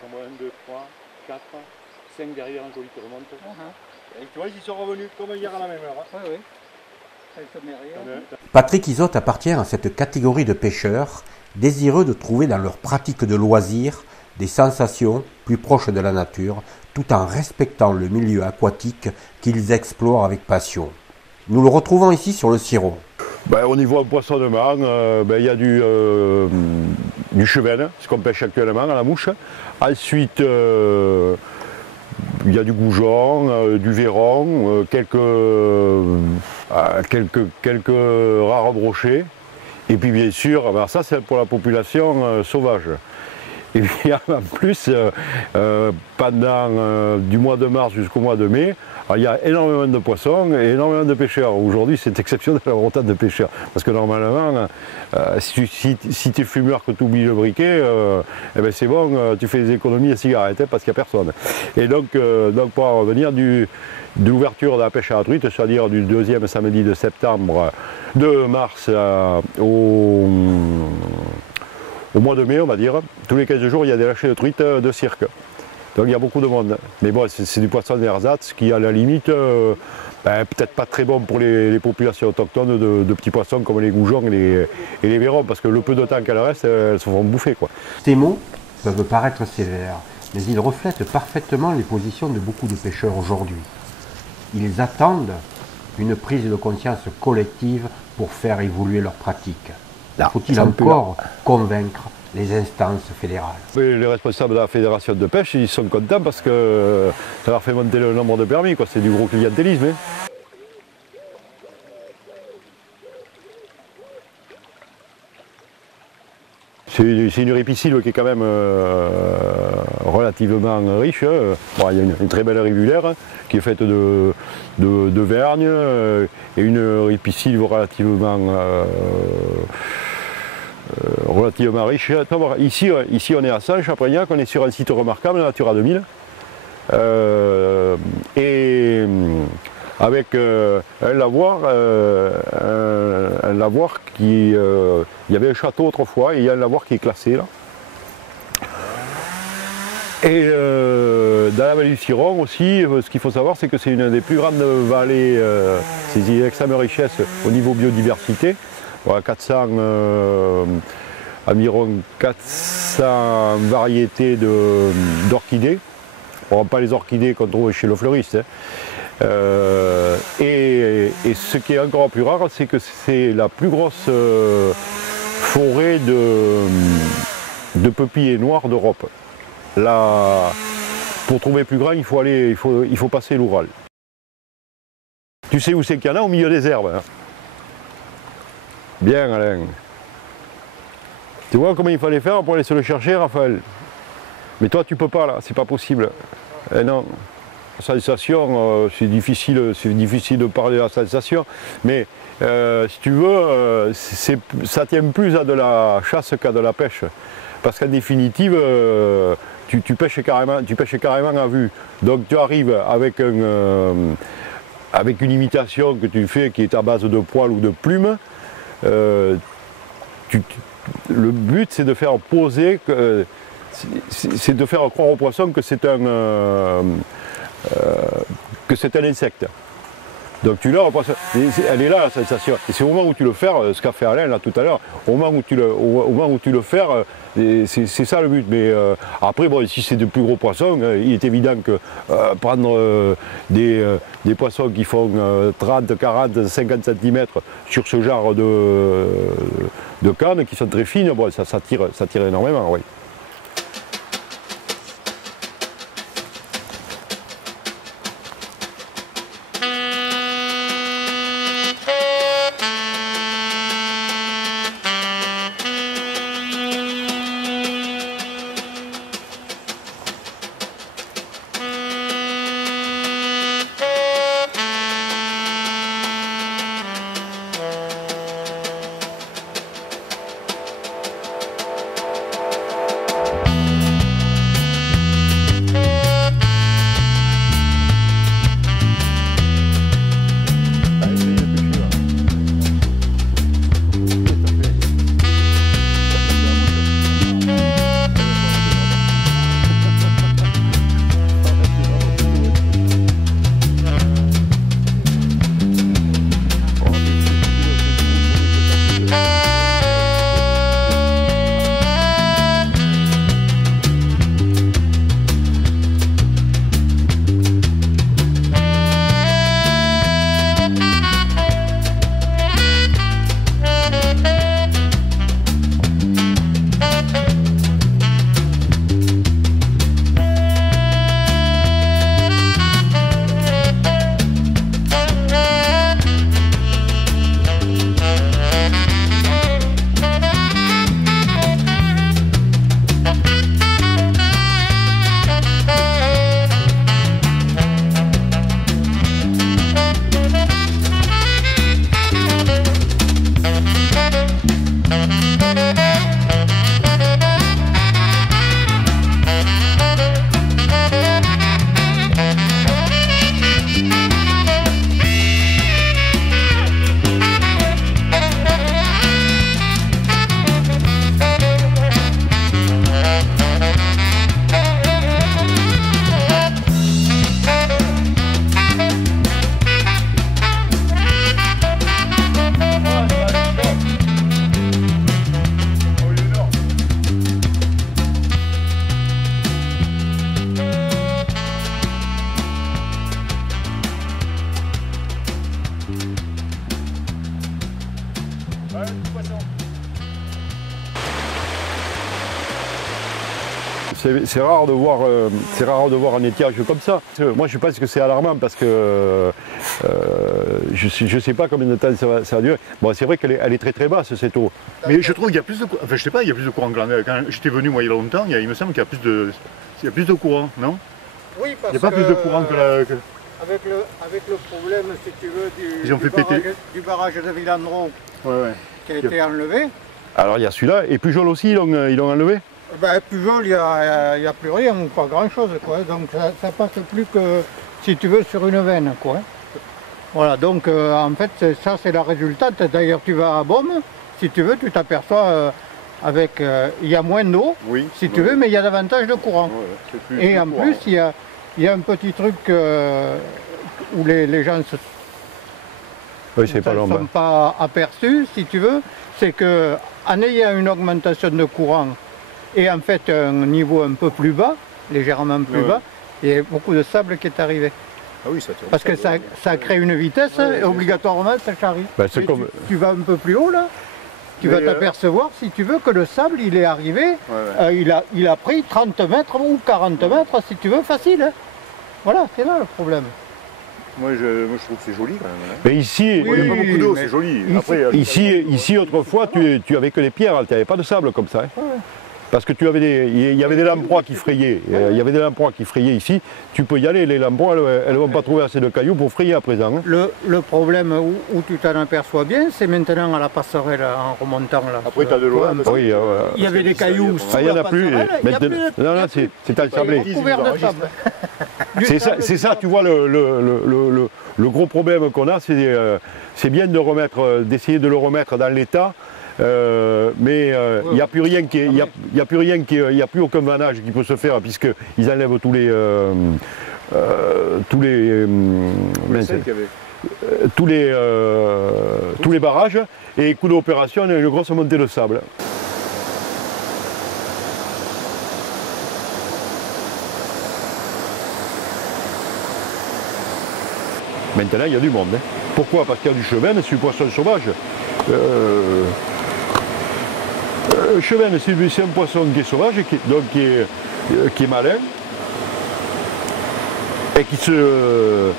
j'en vois 1, 2, 3, 4, 5 derrière, un joli qui remonte. Et tu vois, ils sont revenus comme hier à la même heure. Oui, oui. Ça ne met rien. Patrick Isotte appartient à cette catégorie de pêcheurs désireux de trouver dans leur pratique de loisirs des sensations plus proches de la nature, tout en respectant le milieu aquatique qu'ils explorent avec passion. Nous le retrouvons ici sur le Ciron. Au niveau poissonnement, il y a du cheven, ce qu'on pêche actuellement à la mouche. Ensuite, il y a du goujon, du verron, quelques rares brochets. Et puis bien sûr, ça c'est pour la population sauvage. Et puis en plus, pendant du mois de mars jusqu'au mois de mai, il y a énormément de poissons et énormément de pêcheurs. Aujourd'hui, c'est exceptionnel la autant de pêcheurs. Parce que normalement, si tu es fumeur que tu oublies le briquet, c'est bon, tu fais des économies de cigarettes parce qu'il n'y a personne. Et donc pour en revenir de l'ouverture de la pêche à la truite, c'est-à-dire du deuxième samedi de mars au mois de mai, on va dire, tous les 15 jours, il y a des lâchers de truite de cirque. Donc il y a beaucoup de monde. Mais bon, c'est du poisson d'ersatz qui, à la limite, peut-être pas très bon pour les populations autochtones de petits poissons comme les goujons et les verrons, parce que le peu de temps qu'elles restent, elles se font bouffer, quoi. Ces mots peuvent paraître sévères, mais ils reflètent parfaitement les positions de beaucoup de pêcheurs aujourd'hui. Ils attendent une prise de conscience collective pour faire évoluer leurs pratiques. Faut-il encore convaincre les instances fédérales? Les responsables de la fédération de pêche, ils sont contents parce que ça leur fait monter le nombre de permis, quoi. C'est du gros clientélisme. C'est une ripisylve qui est quand même relativement riche. Il y a une très belle rivulaire qui est faite de vergne et une ripisylve relativement riche. Ici on est à Saint-Chaprignac, on est sur un site remarquable, Natura 2000. Et avec un lavoir qui... il y avait un château autrefois et il y a un lavoir qui est classé là. Et dans la vallée du Ciron aussi, ce qu'il faut savoir, c'est que c'est une des plus grandes vallées, c'est une extrême richesse au niveau biodiversité. Voilà, environ 400 variétés d'orchidées. Bon, pas les orchidées qu'on trouve chez le fleuriste. Et ce qui est encore plus rare, c'est que c'est la plus grosse forêt de peupliers noirs d'Europe. Là, pour trouver plus grand, il faut passer l'Oural. Tu sais où c'est qu'il y en a? Au milieu des herbes. Hein. Bien, Alain. Tu vois comment il fallait faire pour aller se le chercher, Raphaël? Mais toi, tu peux pas, là, c'est pas possible. Eh non. La sensation, c'est difficile de parler de la sensation, mais si tu veux, ça tient plus à de la chasse qu'à de la pêche. Parce qu'en définitive, tu pêches carrément à vue. Donc tu arrives avec une imitation que tu fais qui est à base de poils ou de plumes. Le but, c'est de faire poser, c'est de faire croire au poisson que c'est un insecte. Donc tu l'as, elle est là la sensation. Et c'est au moment où tu le fais, ce qu'a fait Alain là tout à l'heure, au moment où tu le fais, c'est ça le but. Mais après, bon, si c'est de plus gros poissons, il est évident que prendre des poissons qui font 30, 40, 50 cm sur ce genre de cannes qui sont très fines, bon, ça tire énormément, oui. c'est rare de voir un étiage comme ça. Moi je pense que c'est alarmant parce que je sais pas combien de temps ça va durer. Bon, c'est vrai qu'elle est très très basse cette eau. Mais je trouve qu'il y a plus de courant. Enfin, je sais pas, il y a plus de courant quand j'étais venu moi il y a longtemps. Il me semble qu'il y a plus de courant, non? Oui, parce Il n'y a pas plus de courant que la. Avec le problème, si tu veux, Ils ont fait péter. Du barrage de Villandreau Ouais. qui a été enlevé, Alors il y a celui-là et Pujol aussi ils l'ont enlevé. ben, Pujol, il n'y a plus rien, ou pas grand-chose, quoi. Donc ça passe plus que, si tu veux, sur une veine, quoi. Voilà, donc en fait, ça c'est la résultante. D'ailleurs, tu vas à Beaume, si tu veux, tu t'aperçois avec... il y a moins d'eau, Oui. si tu veux, mais il y a davantage de courant. Ouais, c'est plus, Et en plus, il y a un petit truc où les gens se Oui, c'est pas ne long. sont pas aperçus, si tu veux, c'est qu'en ayant une augmentation de courant et en fait un niveau un peu plus bas, légèrement plus bas, il y a beaucoup de sable qui est arrivé. Ah oui, ça tient. Parce que ça crée une vitesse, et obligatoirement ça charrie. Ben, c'est Et comme... tu vas un peu plus haut là, tu vas t'apercevoir, si tu veux, que le sable il est arrivé, il a pris 30 mètres ou 40 mètres, si tu veux, facile. Hein. Voilà, c'est là le problème. Moi, je trouve que c'est joli quand même. Hein. Mais ici, Il n'y a pas beaucoup d'eau, mais c'est joli. ici- Après, ici autrefois tu avais que les pierres, tu n'avais pas de sable comme ça. Hein. Parce que il y avait des lamproies qui frayaient. Il y avait des lamproies qui frayaient ici. Tu peux y aller, les lamproies, elles ne vont pas trouver assez de cailloux pour frayer à présent. Hein. Le problème où tu t'en aperçois bien, c'est maintenant à la passerelle en remontant là. Après, tu as de l'eau. Oui, Il y avait des cailloux il n'y en a plus. il y a plus de... Non, là, c'est ensablé. couvert de sable. C'est ça, tu vois, le gros problème qu'on a, c'est bien d'essayer de le remettre dans l'état. Mais il n'y a plus rien il y a plus aucun vannage qui peut se faire puisqu'ils enlèvent tous les barrages et coup d'opération, il y a une grosse montée de sable. Maintenant il y a du monde. Hein. Pourquoi? Parce qu'il y a du chemin, c'est du poisson sauvage. Le chemin, c'est un poisson qui est sauvage, qui est malin, et qui se...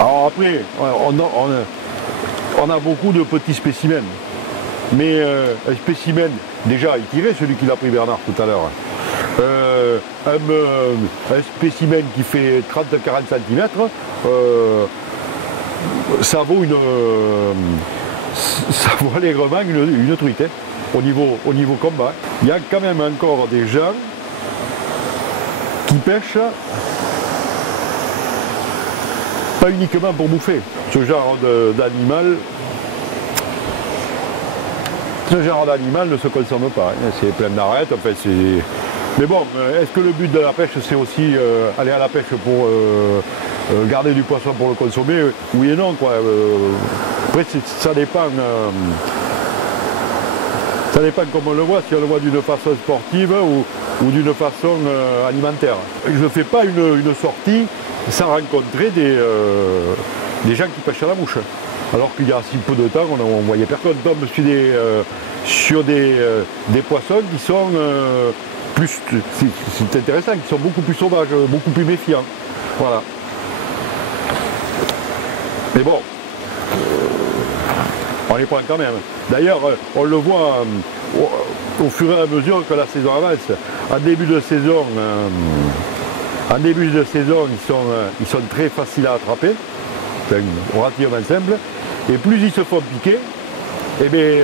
Alors après, on a beaucoup de petits spécimens, mais un spécimen, déjà, il tirait celui qu'il a pris Bernard tout à l'heure. Un spécimen qui fait 30-40 cm, ça vaut allègrement une truite, hein, au niveau combat. Il y a quand même encore des gens qui pêchent pas uniquement pour bouffer. Ce genre d'animal ne se consomme pas. Hein. C'est plein d'arêtes. En fait, mais bon, est-ce que le but de la pêche, c'est aussi aller à la pêche pour garder du poisson pour le consommer? Oui et non, quoi. Après, ça dépend comme on le voit, si on le voit d'une façon sportive ou d'une façon alimentaire. Je ne fais pas une sortie sans rencontrer des gens qui pêchent à la mouche. Alors qu'il y a si peu de temps, on ne voyait personne. On tombe sur des poissons qui sont plus, c'est intéressant, qui sont beaucoup plus sauvages, beaucoup plus méfiants. Voilà. Mais bon, on les prend quand même. D'ailleurs, on le voit au fur et à mesure que la saison avance. En début de saison, ils sont très faciles à attraper, enfin, relativement simples. Et plus ils se font piquer, eh bien,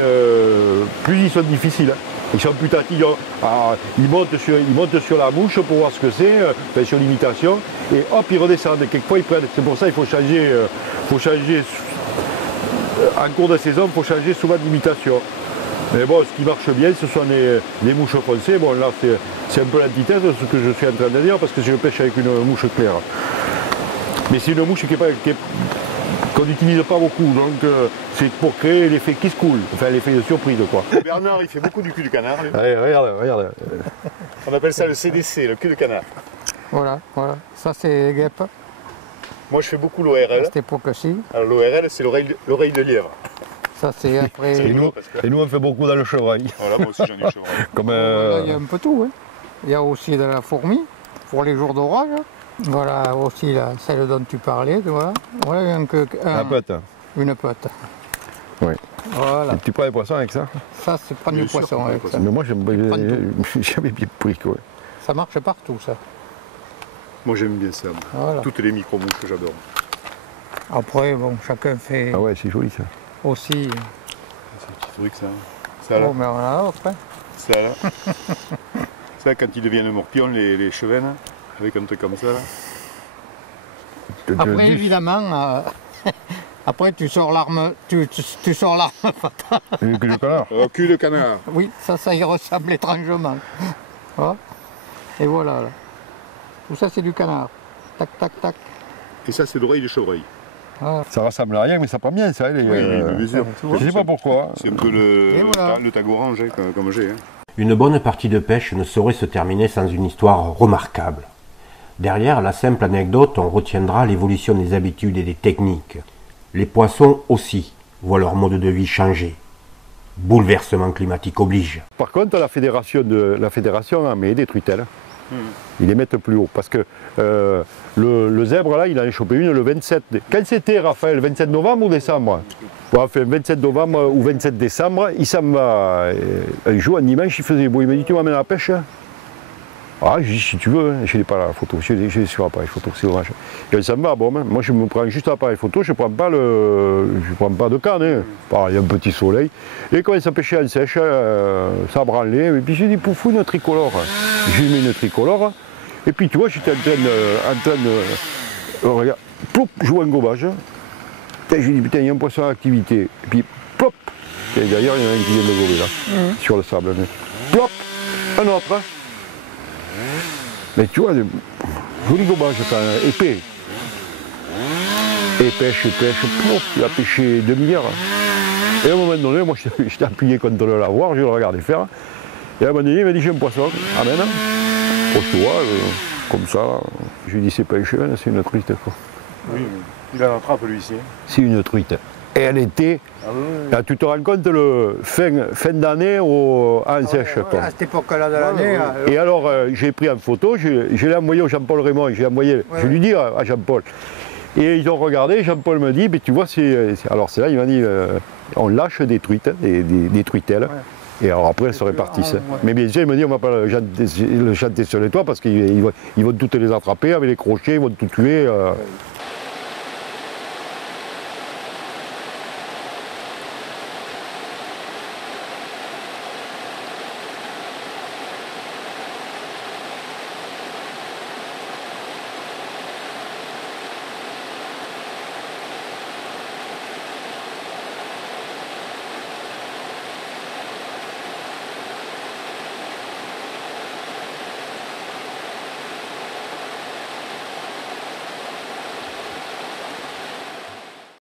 plus ils sont difficiles. Ils sont plus tatillons. Ils montent sur la mouche pour voir ce que c'est, sur l'imitation, et hop, ils redescendent. Et quelquefois, ils prennent. C'est pour ça qu'il faut changer. En cours de saison, il faut changer souvent d'imitation. Mais bon, ce qui marche bien, ce sont les mouches foncées. Bon, là, c'est un peu l'antithèse de ce que je suis en train de dire, parce que je pêche avec une mouche claire. Mais c'est une mouche qu'on n'utilise pas beaucoup, donc c'est pour créer l'effet qui se coule, enfin l'effet de surprise, quoi. Bernard, il fait beaucoup du cul du canard. Lui. Allez, regarde. On appelle ça le CDC, le cul de canard. Voilà. Ça c'est guêpe, à Moi, je fais beaucoup l'ORL. cette époque-ci. Alors l'ORL, c'est l'oreille de lièvre. Ça c'est après... Et nous, on fait beaucoup dans le chevreuil. Voilà, moi aussi j'en ai eu chevreuil. Comme, Là, il y a un peu tout, hein. Il y a aussi de la fourmi pour les jours d'orage. Voilà aussi là, celle dont tu parlais. Voilà, voilà La pâte. une pâte. Oui. Voilà. Et tu prends des poissons avec ça? Ça, c'est prendre du Bien sûr, poisson on prend avec du ça. Mais moi, j'ai jamais bien pris, quoi. Ça marche partout, ça. Moi j'aime bien ça. Voilà. Toutes les micro-mouches que j'adore. Après, bon, chacun fait Ah ouais, c'est joli ça. aussi. C'est un petit truc ça. Ça là. Oh, mais on a l'autre, hein. Ça là. Ça quand ils deviennent morpions, les chevennes, avec un truc comme ça là. Après, évidemment, après tu sors l'arme, tu sors l'arme fatale. Que le canard. Cul de canard. Oui, ça y ressemble étrangement. Voilà. Et voilà. Là. Tout ça, c'est du canard. Tac, tac, tac. Et ça c'est l'oreille de chevreuil. Voilà. Ça ressemble à rien, mais ça prend bien ça. Bien sûr. Je sais pas pourquoi. C'est un peu Et voilà. le tag orange hein, comme j'ai. Hein. Une bonne partie de pêche ne saurait se terminer sans une histoire remarquable. Derrière la simple anecdote, on retiendra l'évolution des habitudes et des techniques. Les poissons aussi voient leur mode de vie changer. Bouleversement climatique oblige. Par contre, la fédération a mis des truitelles. Ils les mettent plus haut parce que le zèbre là, il en a chopé une le 27. Quand c'était, Raphaël, 27 novembre ou décembre? Bon, enfin, 27 novembre ou 27 décembre, il s'en va. Un jour, un dimanche, il faisait beau. Il m'a dit: tu m'amènes à la pêche? Ah, j'ai dit: si tu veux, hein. Je n'ai pas la photo, je l'ai sur l'appareil photo, c'est dommage. Et ça me va, bon, hein. Moi je me prends juste l'appareil photo, je ne prends pas de canne, hein. Il y a un petit soleil. Et quand il s'est pêché en sèche, ça branlait. Et puis j'ai dit: poufou, une tricolore. J'ai mis une tricolore. Et puis tu vois, j'étais en train de regarde, plop, jouer un gobage. J'ai dit: putain, il y a un poisson en activité. Et puis plop, et d'ailleurs il y en a un qui vient de gober là, sur le sable. Mais, plop, un autre. Mais tu vois, joli gobage, épais. Et pêche, pouf, il a pêché demi-heure. Et à un moment donné, moi j'étais appuyé contre le lavoir, je le regardais faire. Et à un moment donné, il m'a dit: j'ai un poisson, amène. Pose-toi, comme ça. Je lui ai dit: c'est pas une chevenne, c'est une truite. Quoi. Oui, il en attrape lui ici. C'est une truite. Et elle était, là, tu te rends compte, le fin d'année en sèche. Quoi. À cette époque-là de l'année. Et alors, j'ai pris en photo, je l'ai envoyé au Jean-Paul Raymond, je lui dis à Jean-Paul. Et ils ont regardé, Jean-Paul me dit: mais tu vois, alors c'est là, il m'a dit: on lâche des truites, des truitelles. Ouais. Et alors après, elles se répartissent. Mais bien sûr, il me dit: on ne va pas le chanter sur les toits parce qu'ils vont toutes les attraper avec les crochets, ils vont tout tuer.